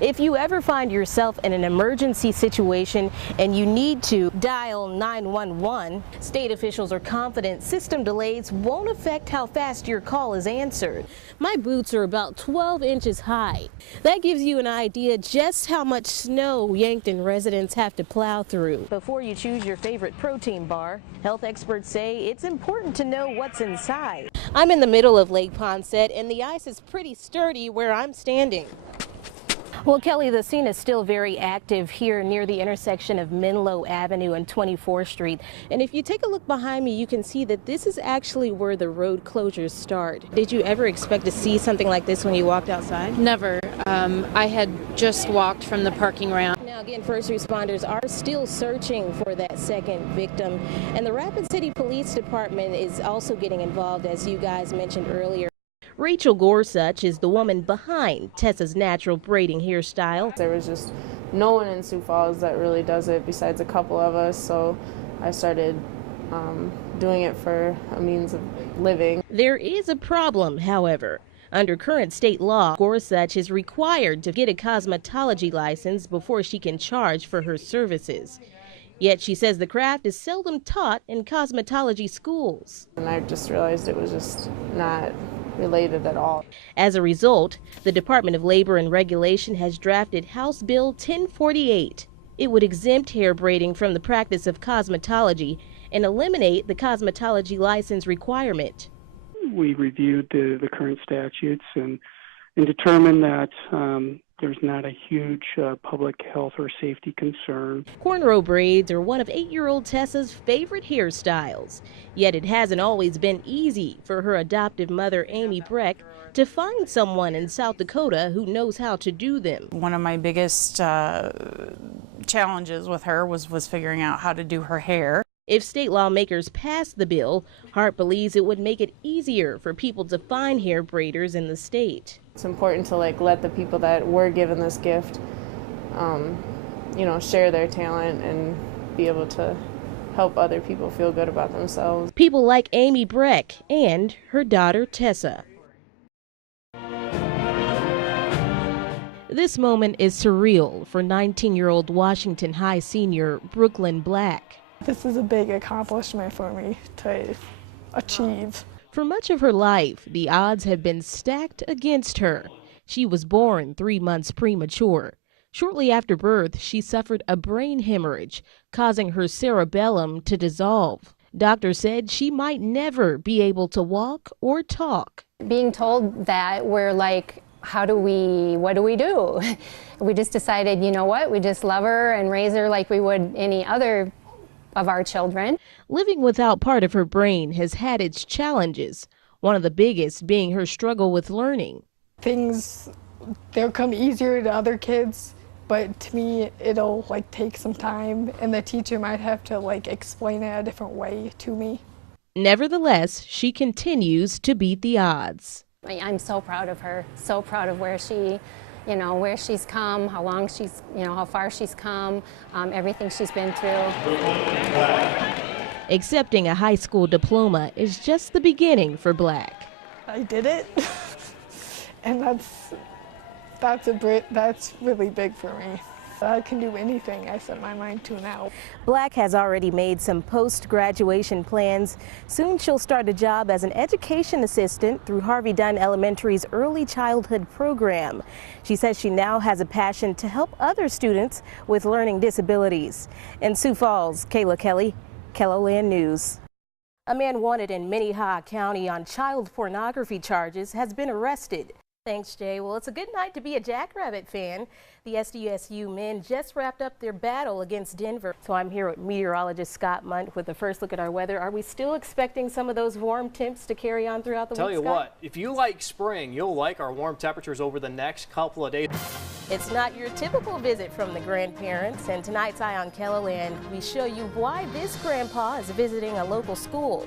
If you ever find yourself in an emergency situation and you need to dial 911, state officials are confident system delays won't affect how fast your call is answered. My boots are about 12 inches high. That gives you an idea just how much snow Yankton residents have to plow through. Before you choose your favorite protein bar, health experts say it's important to know what's inside. I'm in the middle of Lake Poncet and the ice is pretty sturdy where I'm standing. Well, Kelly, the scene is still very active here near the intersection of Menlo Avenue and 24th Street. And if you take a look behind me, you can see that this is actually where the road closures start. Did you ever expect to see something like this when you walked outside? Never. I had just walked from the parking ramp. Now, again, first responders are still searching for that second victim. And the Rapid City Police Department is also getting involved, as you guys mentioned earlier. Rachel Gorsuch is the woman behind Tessa's natural braiding hairstyle. There was just no one in Sioux Falls that really does it besides a couple of us, so I started doing it for a means of living. There is a problem, however. Under current state law, Gorsuch is required to get a cosmetology license before she can charge for her services. Yet she says the craft is seldom taught in cosmetology schools. And I just realized it was just not related at all. As a result, the Department of Labor and Regulation has drafted House Bill 1048. It would exempt hair braiding from the practice of cosmetology and eliminate the cosmetology license requirement. We reviewed the current statutes and determined that there's not a huge public health or safety concern. Cornrow braids are one of 8-year-old Tessa's favorite hairstyles. Yet it hasn't always been easy for her adoptive mother, Amy Breck, to find someone in South Dakota who knows how to do them. One of my biggest challenges with her was figuring out how to do her hair. If state lawmakers pass the bill, Hart believes it would make it easier for people to find hair braiders in the state. It's important to let the people that were given this gift, share their talent and be able to help other people feel good about themselves. People like Amy Breck and her daughter Tessa. This moment is surreal for 19-year-old Washington High senior Brooklyn Black. This is a big accomplishment for me to achieve. For much of her life, the odds have been stacked against her. She was born 3 months premature. Shortly after birth, she suffered a brain hemorrhage, causing her cerebellum to dissolve. Doctors said she might never be able to walk or talk. Being told that, we're like, what do we do? We just decided, you know what, we just love her and raise her like we would any other of our children. Living without part of her brain has had its challenges, one of the biggest being her struggle with learning. They'll come easier to other kids, but to me it'll take some time, and the teacher might have to explain it a different way to me. Nevertheless, she continues to beat the odds. I'm so proud of her, so proud of where she's come, how far she's come, everything she's been through. Accepting a high school diploma is just the beginning for Black. I did it, and that's really big for me. I can do anything I set my mind to now. Black has already made some post-graduation plans. Soon she'll start a job as an education assistant through Harvey Dunn Elementary's early childhood program. She says she now has a passion to help other students with learning disabilities. In Sioux Falls, Calah Kelley, KELOLAND News. A man wanted in Minnehaha County on child pornography charges has been arrested. Thanks, Jay. Well, it's a good night to be a Jackrabbit fan. The SDSU men just wrapped up their battle against Denver. So I'm here with meteorologist Scott Munt with the first look at our weather. Are we still expecting some of those warm temps to carry on throughout the week, Tell you Scott? what, if you like spring, you'll like our warm temperatures over the next couple of days. It's not your typical visit from the grandparents, and tonight's Eye on KELOLAND, we show you why this grandpa is visiting a local school.